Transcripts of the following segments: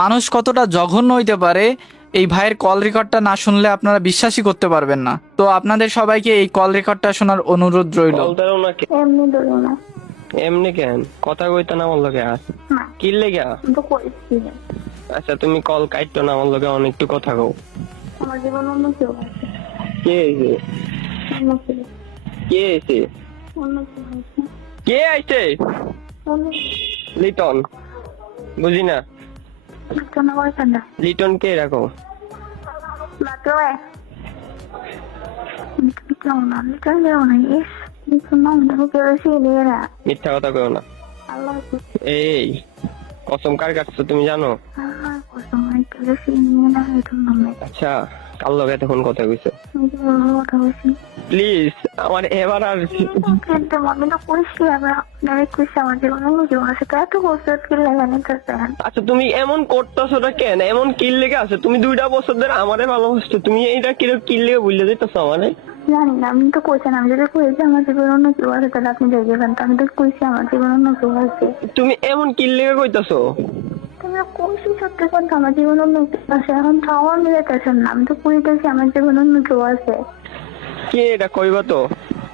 মানুষ কতটা জঘন্য হইতে পারে এই ভাইয়ের কল রেকর্ডটা না শুনলে আপনারা বিশ্বাসই করতে পারবেন না। তো আপনাদের সবাইকে এই কল রেকর্ডটা শোনার অনুরোধ রইল। এমনি ধরো না। এমনি কেন কথা কইতা না আমার লগে আর না, কি লেগা? আমি তো করেছি না। আচ্ছা তুমি কল কাটতো না আমার লগে অনেক একটু কথা কও। আমার জীবন অন্য কেউ আছে। কে আইছে? অন্য কেউ, কে আইছে? অন্য কেউ আছে। কে আইছে? অন্য লিটন বুঝি না। কেউ না বলছেন না। লিটন কে রাখো? মাত্র কেউ না, কেউ না। ইস, কেউ নিয়ে না। মিথ্যা কথা কও না। আল্লাহ এই কসম কার কাটছো তুমি জানো? আল্লাহ কসম, কেউ নিয়ে না। এই জন্য আচ্ছা কার লগে তখন কথা কইছো? আমি তো কথা বলছি। প্লিজ আমার এবার আর কিন্তু আমি তো কইছি, আবার আপনারা কইছি আমার জীবন অন্য কেউ আছে। তো এত বছর কি লাগানি করতেন? আচ্ছা তুমি এমন করতেছোটা কেন? এমন কিল লেগে আছে? তুমি 2টা বছর ধরে আমারে ভালোবাসছো, তুমি এইটা কিল লেগে বুঝলে দিতেছো আমারে? জানি না, আমি তো কইছেন, আমি যদি কইছি আমার জীবন অন্য কেউ আছে তাহলে আপনি দেখবেন। তো আমি তো কইছি আমার জীবন অন্য কেউ আছে। তুমি এমন কিল লেগে কইতাছো? তোমরা কইছি সত্যি কথা, আমার জীবন অন্য কেউ আছে। এখন খাওয়ার মিলাইতেছেন না। আমি তো কইতেছি আমার জীবন অন্য কেউ আছে। কে এটা কইবা তো?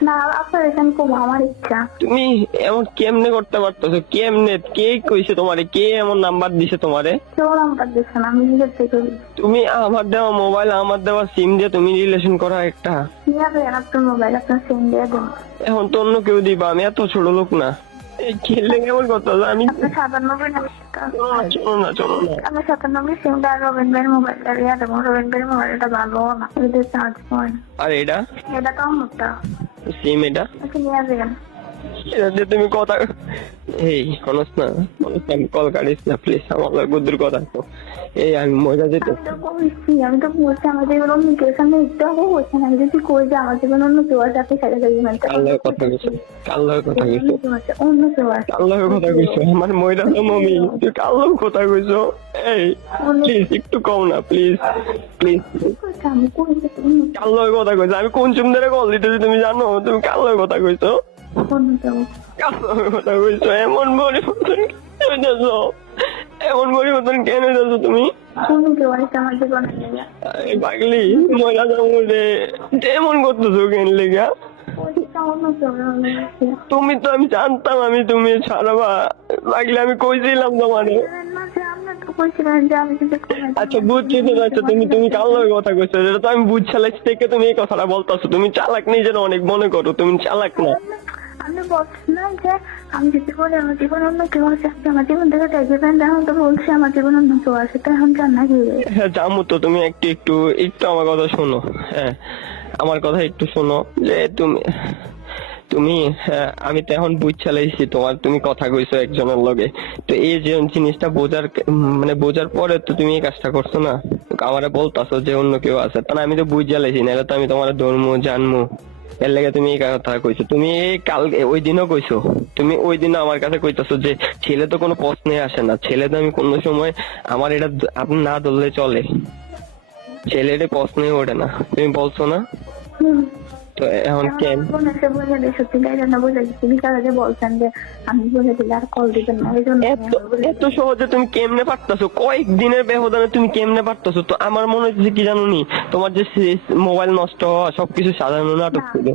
না, আপনার এখানে খুব আমার ইচ্ছা। তুমি এমন কেমনে করতে পারতেছো? কেমনে? কে কইছে তোমারে? কে এমন নাম্বার দিছে তোমারে? কেউ নাম্বার দিচ্ছেন, আমি নিজের থেকে দিচ্ছি। তুমি আমার দেওয়া মোবাইল, আমার দেওয়া সিম দিয়ে তুমি রিলেশন করা একটা। নিয়ে আসবেন আপনার মোবাইল, আপনার সিম দিয়ে দেন। এখন তো অন্য কেউ দিবা, আমি এত ছোট লোক না। এই খেললে কেমন করতেছো? আমি আপনার 97 নাম্বারটা, চলো না চলো না। আপনার 97 সিমটা রবিন ভাইয়ের মোবাইলটা দিয়ে দেবো। রবিন ভাইয়ের মোবাইলটা ভালো না, এটা চার্জ পয়েন্ট। আর এটা এটা তো আমারটা, সিম, এটা আপনি নিয়ে আসবেন। এটা দিয়ে তুমি কথা এই হনস না, আমি কল কাটিস না প্লিজ, আমার বুদ্ধুর কথা তো। এই আমি মজা যেতে আমি তো কইছি, আমি তো বলছি আমার জীবন অন্য কেউ আছে। আমি একটু আগে বলছি না, আমি যদি কই যে আমার জীবন অন্য কেউ আছে, আপনি সাথে সাথে মানতে কাল্লার কথা কইছো, কাল্লার কথা কইছো, অন্য কেউ আছে। কাল্লার কথা কইছো। আমার ময়রা তো মমি, তুই কাল্লার কথা কইছো। এই প্লিজ একটু কম না, প্লিজ প্লিজ। আমি কইছি কাল্লার কথা কইছো। আমি কোন চুম ধরে কল দিতেছি তুমি জানো? তুমি কাল্লার কথা কইছো, অন্য কেউ। কাল্লার কথা কইছো। এমন পরিবর্তন কেন হইতেছো? এমন পরিবর্তন কেন হইতেছো তুমি? অন্য কেউ আছে আমার জীবনে। এই পাগলি ময়রা তো মরে এমন করতেছো কেন লেগা? অন্য কেউ আছে। তুমি তো, আমি জানতাম আমি তুমি ছাড়াবা। লাগলে আমি কইছিলাম তোমারে। আপনি তো কইছিলেন যে আমি যদি আচ্ছা বুঝছি তো। আচ্ছা তুমি কার লগে কথা কইছো? এটা তো আমি বুঝছালাইছি থেকে তুমি এই কথাটা বলতাছো। তুমি চালাক নিজের অনেক মনে করো, তুমি চালাক না। আমি বলছিলাম যে আমি যদি বলি আমার জীবন অন্য কেউ আছে, আপনি আমার জীবন থেকে দেখবেন। এখন তো বলছি আমার জীবন অন্য কেউ আছে, তো এখন জান না কি? হ্যাঁ জামু তো। তুমি একটু একটু একটু আমার কথা শোনো। হ্যাঁ আমার কথা একটু শোনো। যে তুমি তুমি হ্যাঁ, আমি তো এখন বুঝছালাইছি তোমার, তুমি কথা কইছো একজনের লগে। তো এই যে জিনিসটা বোঝার মানে বোঝার পরে তো তুমি এই কাজটা করছো না। আমারে বলতাছো যে অন্য কেউ আছে, তা না আমি তো বুঝছালাইছি, নাহলে তো আমি তোমার ধর্ম জানমু। এর লেগে তুমি এই কথা কইছো। তুমি এই কাল ওই দিনও কইছো। তুমি ওই দিনও আমার কাছে কইতাছো যে ছেলে তো কোনো প্রশ্নে আসে না। ছেলে তো আমি কোনো সময় আমার এটা আপনি না ধরলে চলে, ছেলের প্রশ্নে ওঠে না, তুমি বলছো না? তো এখন কেন বলছেন যে আমি বলে দিলে আর কল দিবেন না, এই জন্য এত সহজে তুমি কেমনে পারতাছো? কয়েকদিনের ব্যবধানে তুমি কেমনে পারতাছো? তো আমার মনে হচ্ছে কি জানো নি, তোমার যে মোবাইল নষ্ট হওয়া সবকিছু সাধারণ নাটক ছিল।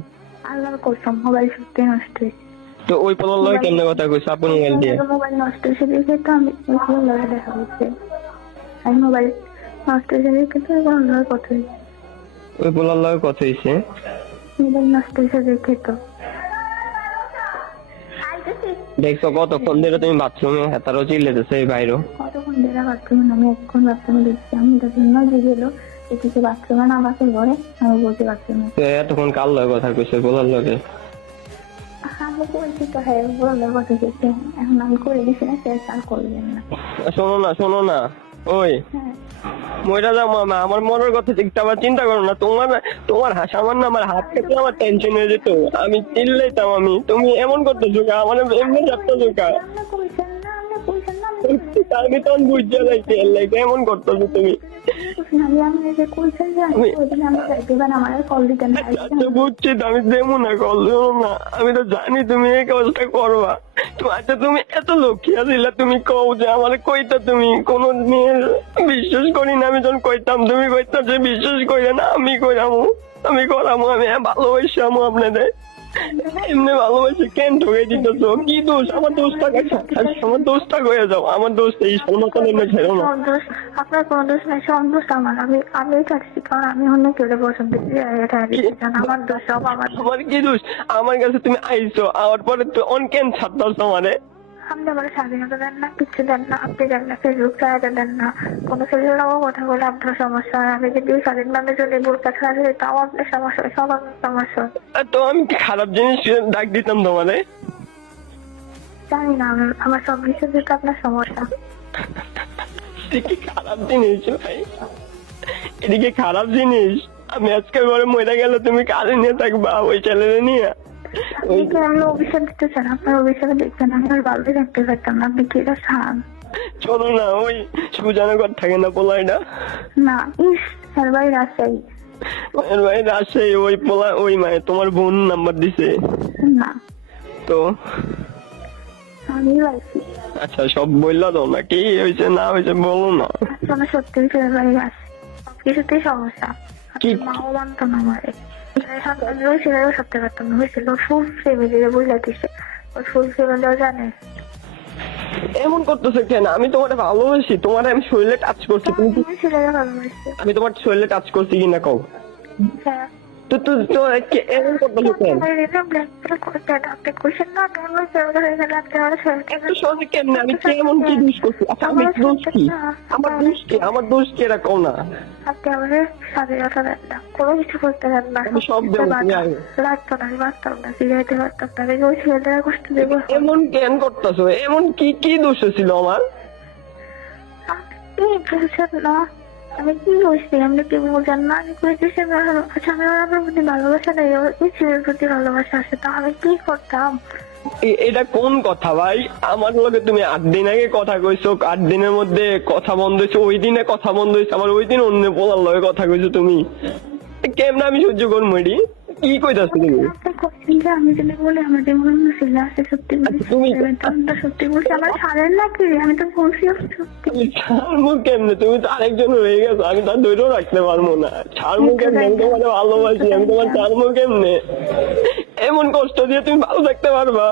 আল্লাহর কসম মোবাইল সত্যি নষ্ট হয়েছে। তো ওই পোলার লগে কেমনে কথা কইছো? আপনি মোবাইল দিয়ে মোবাইল নষ্ট হয়েছে দেখে তো আমি দেখা হচ্ছে। আমি মোবাইল নষ্ট হয়েছে দেখে তো এখন কথা হয়েছে। ওই পোলার লগে কথা হইছে? মোবাইল নষ্ট হয়েছে দেখে তো। দেখছো কতক্ষণ ধরে তুমি বাথরুমে হেতারও চিল্লেতেছে এই বাইরেও? কতক্ষণ ধরে বাথরুমে? আমি এখন বাথরুমে দেখছি। আমি যে গেলো এদিকে বাথরুমে না বাসের ঘরে, আমি বলছি বাথরুমে। তো এতক্ষণ কার লগে কথা কইছো? পোলার লগে? আমি বলছি তো হ্যাঁ বললে কথা দিচ্ছে। এখন আমি করে দিচ্ছি না, সে আর করবেন না। শোনো না শোনো না, ওই হ্যাঁ মইরা যাও মামা, আমার মনের কথা ঠিকটা আবার চিন্তা করো না। তোমার সামান্য আমার হাত থেকে আমার টেনশন হয়ে যেত, আমি চিল্লাইতাম। আমি তুমি এমন করতেছো কা? আমার এমনি চাপতেছো কা? আপনি কইছেন না, আপনি কইছেন না। আমি তখন বুঝতে যাইছি এর লাগে এমন করতেছো তুমি। আমি যে কইছেন যে আমি ওইদিন আমি যাইবেন আমার কল দিতেন না। আচ্ছা বুঝছি তো, আমি দেবো না, কল দেবো না। আমি তো জানি তুমি এই কাজটা করবা। তো আচ্ছা তুমি এত লক্ষ্মী দিলা, তুমি কও যে আমার কইতা, তুমি কোন মেয়ে বিশ্বাস করি না। আমি যখন কইতাম তুমি কইতাম যে বিশ্বাস করি না, আমি কইরামু, আমি করামু, আমি ভালোবাসামু আপনাদের। এমনি ভালোবাসে কেন ঠকে দিতেছ? কি দোষ? আমার দোষটা আমার দোষটা হয়ে যাও, আমার দোষ এই সমস্যা এমনি ছেড়ো না। সন্তোষ আপনার কোনো দোষ নাই, সন্তোষ আমার। আমি চাচ্ছি কারণ আমি অন্য কেউ পছন্দ করি, এটা আমার দোষ, সব আমার। আমার কি দোষ? আমার কাছে তুমি আইছো, আওয়ার পরে তো অন কেন ছাড়তাছ আমারে? আপনি আমার স্বাধীনতা দেন না, কিচ্ছু দেন না। আপনি দেন না, ফেসবুক চালাতে দেন না, কোনো ছেলের কথা বলে আপনার সমস্যা হয়। আমি যদি স্বাধীনভাবে যদি বোরকা ছাড়া দিই তাও আপনার সমস্যা হয়, সব আপনার সমস্যা হয়। তো আমি কি খারাপ জিনিস ডাক দিতাম তোমারে? জানি না, আমার সব কিছু যেটা আপনার সমস্যা। কি খারাপ জিনিস ভাই? এদিকে খারাপ জিনিস। আমি আজকে ঘরে মরে গেলে তুমি কারে নিয়ে থাকবা? ওই ছেলেরে নিয়ে? আপনি অভিশাপ দিতে চান, আপনার অভিশাপে দেখবেন আমি আর ভালোই রাখতে পারতাম না। আপনি কি এটা চান? চলো না, ওই সুজানগর থাকে না পোলাইটা? না, ইস স্যার ভাই রাজশাহী। এর ভাই রাজশাহী, ওই পোলা, ওই মায়ে তোমার বোন নাম্বার দিছে? না তো আমি পাইছি। আচ্ছা সব বললা দাও না, কি হয়েছে না হয়েছে বলো না। আসলে সত্যি স্যার ভাই আছে, সবকিছুতেই সমস্যা। কি? মাও মানতো না আমারে, ওই ছেলেও সত্যি পারতাম না। ওই ছেলে ফুল ফ্যামিলিরে বুঝলা দিছে, ওই ফুল ফ্যামিলিও জানে। এমন করতেছে কেন? আমি তোমার ভালোবাসি, তোমার আমি শরীরে টাচ করছি, তুমি কি? ছেলেরা ভালোবাসছে। আমি তোমার শরীরে টাচ করছি কিনা কও? হ্যাঁ, তো তো তো এমন করতেছে কেন? আপনি কোশ্চেন না তোমার ছেলেরা হয়ে গেলে আপনি আমার একটু সহজে কেমনে? আমি কেমন কি দোষ করছি? আচ্ছা আমি দোষ কি? আমার দোষ কি? আমার দোষ কি এরা কও না? আপনি আমাদের স্বাধীনতা দেন না, কোনো কিছু করতে দেন না। আমি সব দেবো, তুমি আগে। লাগতো না, আমি বাঁচতাম না, ফিরে পারতাম না। আমি ওই ছেলেরা কষ্ট দেবো। এমন কেন করতেছো? এমন কি কি দোষ ছিল আমার? আপনি বলছেন না আমি কি বলছি, আপনি কি বলছেন না? আমি কইতেছি আচ্ছা আমি আপনার প্রতি ভালোবাসা নেই, ওই ছেলের প্রতি ভালোবাসা আছে, তা আমি কি করতাম? এটা কোন কথা ভাই? আমার লগে তুমি 8 দিন আগে কথা কইছো, 8 দিনের মধ্যে কথা বন্ধ হয়েছে, ওই দিনে কথা বন্ধ হয়েছে, আবার ওই দিন অন্য পোলার লগে কথা কইছো তুমি। কেমন আমি সহ্য করবো এটি? কি কইতাছো তুমি? আপনি কইছেন যে আমি যদি বলি আমার জীবনে অন্য ছেলে আছে, সত্যি বলছি, সত্যি বলছি, আমার ছাড়েন না কি? আমি তো বলছি সত্যি। ছাড়মু কেমনে? তুমি তো আরেকজন হয়ে গেছো, আমি তার ধৈর্য রাখতে পারবো না। ছাড়মু কেমনে? আমি তোমার ভালোবাসি, আমি তোমার ছাড়মু কেমনে? এমন কষ্ট দিয়ে তুমি ভালো থাকতে পারবা?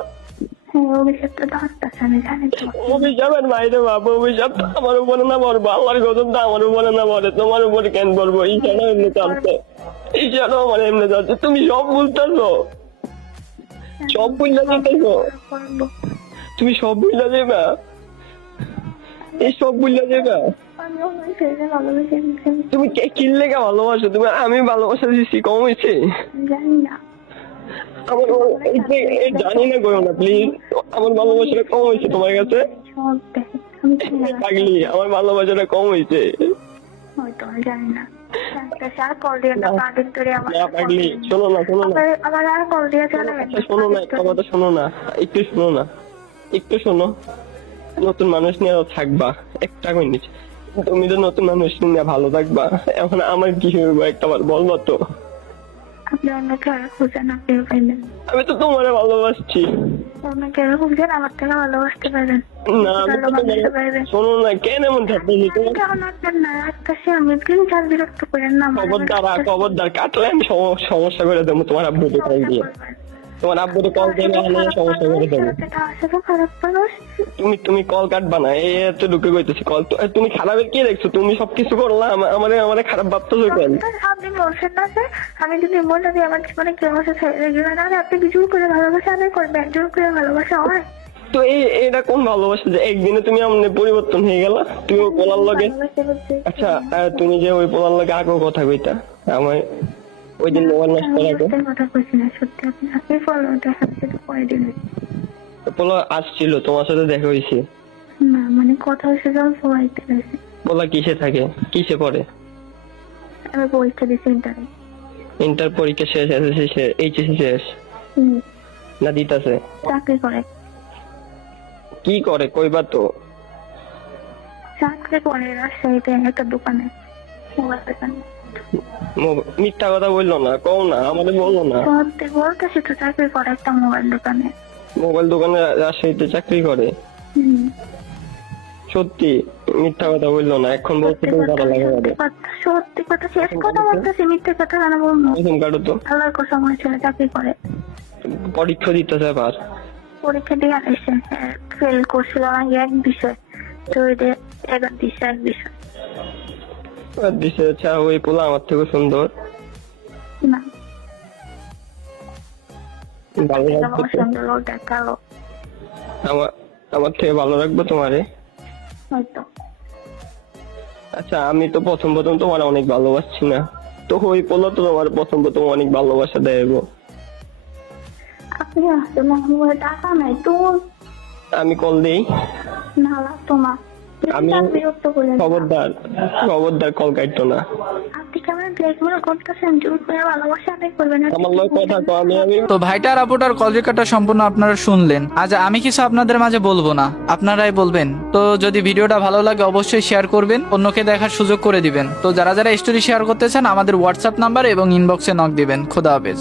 হ্যাঁ, অভিশাপটা তো আসতেছে, আমি জানি তো। অভিশাপের বাইরে বাবু, অভিশাপ তো আমার উপরে না পড়বো, আল্লাহর গজব তো আমার উপরে না পড়ে, তোমার উপরে কেন পড়বো? ঈশানও এমনি চাচ্ছে, ঈশানও আমার এমনি চাচ্ছে। তুমি সব বুঝতেছো, সব বুঝলা যেতেছো, তুমি সব বুঝলা যাবা, এই সব বুঝলা যাবা। আমি ওই ছেলেকে ভালোবেসে ফেলছি। তুমি কে কিনলে কে ভালোবাসো? তুমি আমি ভালোবাসা দিচ্ছি কম হয়েছে? জানি না। আমার জানি না করো না প্লিজ, আমার ভালোবাসাটা কম হয়েছে তোমার কাছে? সব দেখে আমি জানি না। থাকলি আমার ভালোবাসাটা কম হয়েছে? হয়তো আমি জানি না। জানতেছি, আর কল দিয়ে না, কাঁদিন ধরে আমার না পাগলি, শোনো না শোনো না, আমার আর কল দিয়ে চলে আচ্ছা শোনো না, একটা কথা শোনো না, একটু শোনো না, একটু শোনো। নতুন মানুষ নিয়ে থাকবা একটা মিনিট, তুমি তো নতুন মানুষ নিয়ে ভালো থাকবা, এখন আমার কি হইব একটা বার বলবা তো? আপনি অন্য কেউ খুঁজেন, আপনিও পাইবেন। আমি তো তোমারে ভালোবাসছি। অন্য কেউ খুঁজেন, আমার থেকে ভালোবাসতে পারেন। না আমি তো তোমার, শোনো না, কেন এমন থাকতেছি তোমার? কেমন আসবেন না আসতেছি আমি, প্লিজ আর বিরক্ত করেন না। খবরদার কাটলে আমি সমস্যা করে দেবো তোমার আব্বুকে কল দিয়ে, তোমার আব্বুকে কল দিয়ে আমি সমস্যা করে দেবো। খারাপ মানুষ তুমি কল কাটবা না, এই এত ঢুকে গইতেছি কল। তুমি খারাপের কি দেখছো? তুমি সবকিছু করলা, আমারে খারাপ ভাবতেছো কেন? আপনি বলছেন না যে আমি যদি বলি যে আমার জীবনে কেউ আছে ছেড়ে দিবে না, আপনি কি জোর করে ভালোবাসা আদায় করবেন? জোর করে ভালোবাসা হয়? তো এটা কোন ভালোবাসা যে একদিনে তুমি এমনি পরিবর্তন হয়ে গেলা? তুমি ওই পোলার লগে, আচ্ছা তুমি যে ওই পোলার লগে আগেও কথা কইতা, আমার ওই দিন মোবাইল নষ্ট করে কথা কইছি না, সত্যি আপনি ফলো দেখাচ্ছি তো পরে দিন। পোলা আসছিল, তোমার সাথে দেখা হয়েছে? না মানে কথা হয়েছে যখন সবাইতে গেছে। পোলা কিসে থাকে, কিসে পড়ে? আমি পরীক্ষা দিচ্ছি ইন্টারে। ইন্টার পরীক্ষা শেষ, এসএসসি শেষ, এইচএসসি শেষ না দিতাছে? চাকরি করে। কি করে কইবা তো? চাকরি করে রাজশাহীতে একটা দোকানে। মোবাইল দোকানে। মিথ্যা কথা বললো না, কও না, আমাদের বললো না। সত্যি বলতেছি তো, চাকরি করে একটা মোবাইল দোকানে। মোবাইল দোকানে রাজশাহীতে চাকরি করে? হুম। সত্যি মিথ্যা কথা বললো না, এখন বলতে সত্যি তুমি কথা, ভালো লাগে সত্যি কথা, সত্যি কথা, শেষ কথা বলতেছি, মিথ্যে কথা কেন বলবো? প্রথম কাটো তো। আল্লাহর কসম, ওই ছেলে চাকরি করে। পরীক্ষা দিতেছে আবার? পরীক্ষা দিয়ে এসে ফেল করছিল নাকি এক বিষয়, তো এবার দিচ্ছে এক বিষয়। আর দিছে, আচ্ছা ওই পোলা আমার থেকে সুন্দর? না, ভালো রাখবো আমার তো? সঙ্গে লোক দেখালো আমার থেকে ভালো রাখবো তোমারে? হয়তো। আচ্ছা আমি তো প্রথম তোমার অনেক ভালোবাসছি না, তো ওই পোলা তো তোমার প্রথম অনেক ভালোবাসা দেব। আপনি আসলে আমার টাকা নাই তো, আমি কল দেই? না লাগতো না। আমি বিরক্ত করে খবরদার কল কাটতো না। আপনি কেমন ব্ল্যাকমেল করতেছেন, জোর করে ভালোবাসা আদায় করবেন। আমার লোক কথা কও, আমি তো ভাইটার আপুটার কল রেকর্ডটা সম্পূর্ণ আপনারা শুনলেন। আজ আমি কিছু আপনাদের মাঝে বলবো না, আপনারাই বলবেন। তো যদি ভিডিওটা ভালো লাগে অবশ্যই শেয়ার করবেন, অন্যকে দেখার সুযোগ করে দিবেন। তো যারা যারা স্টোরি শেয়ার করতে চান আমাদের হোয়াটসঅ্যাপ নাম্বার এবং ইনবক্সে নক দিবেন। খোদা হাফেজ।